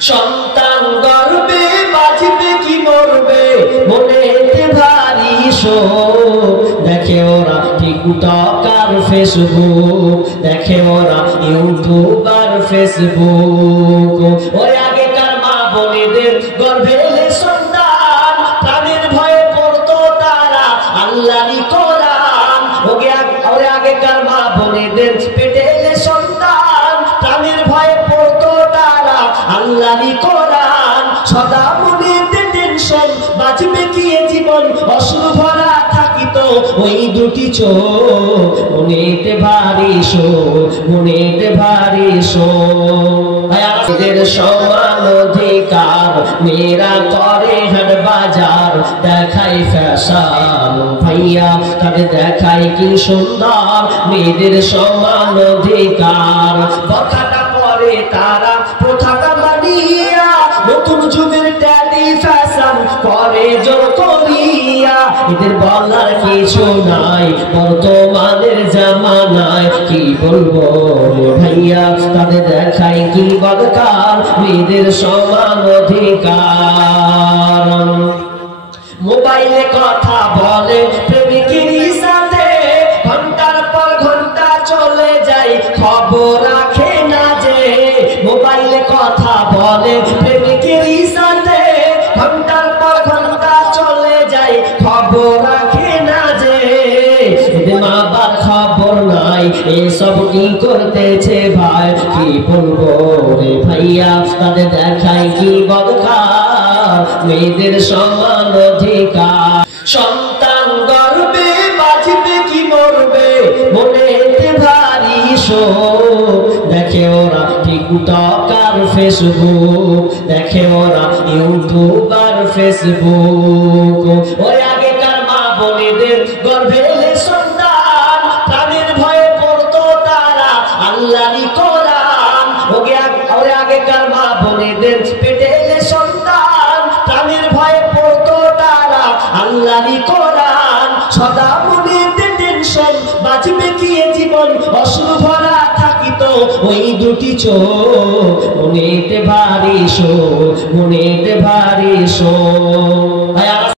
সন্তান গর্বে বাঁচবে কি মরবে মনেতে ভারী শোক। দেখে ওরা টিকটক আর ফেসবুক, দেখে ওরা ইউটিউব আর ফেসবুক। ওই আগেকার মা বোনেদের গর্ভে এলে সন্তান প্রাণের ভয়ে পড়তো তারা আল্লাহরই কোরআন। ওরে আগেকার মা বোনেদের পেটে এলে সন্তান প্রাণের ভয়ে পড়তো তারা আল্লাহরই কোরআন। সদা মনেতে টেনশন বাঁচবে কি এ জীবন, অশ্রু ভরা থাকিত ওই দুটি চোখ। মনেতে ভারী শোক, মনেতে ভারী শোক। এদের সমান অধিকার মেয়েরা করে হাট বাজার, দেখাই ফ্যাশন ভাইয়া তাদের দেখায় কি সুন্দর। মেয়েদের সমান অধিকার কথাটা পরে তারা প্রথাটা মানিয়া নতুন যুগের ট্যাডি ফ্যাশন করে জোর করিয়া। এদের বলার কিছু নাই বর্তমানের জামানায়, কি বলবো ভাইয়া তাদের দেখায় কি বদকার। মেয়েদের সমান অধিকার মোবাইলে কথা বলে প্রেমিকের সাথে, ঘন্টার পর ঘন্টা চলে যায় খবর রাখে না যে। মোবাইলে কথা বলে প্রেমিকের সাথে, ঘন্টার পর ঘন্টা চলে যায় খবর রাখে না যে। মা বাবার খবর নাই এসব কি করতেছে ভাই, কি বলবো রে ভাইয়া তাদের দেখায় কি বদকার। মেয়েদের সমান অধিকার সন্তান গর্বে বাঁচবে কি মরবে মনেতে ভারী শোক। দেখে ওরা টিকটক আর ফেসবুক, দেখে ওরা ইউটিউব আর ফেসবুক। ওই আগেকার মা বোনেদের গর্ভে এলে সন্তান প্রাণের ভয়ে পড়তো তারা আল্লাহরই কোরআন। ওরে আগেকার মা বোনেদের পেটে এলে সন্তান প্রাণের ভয়ে পড়তো তারা আল্লাহরই কোরআন। সদা মনেতে টেনশন বাঁচবে কি এ জীবন, অশ্রু ভরা থাকিত ওই দুটি চোখ। মনেতে ভারী শোক, মনেতে ভারী শোক।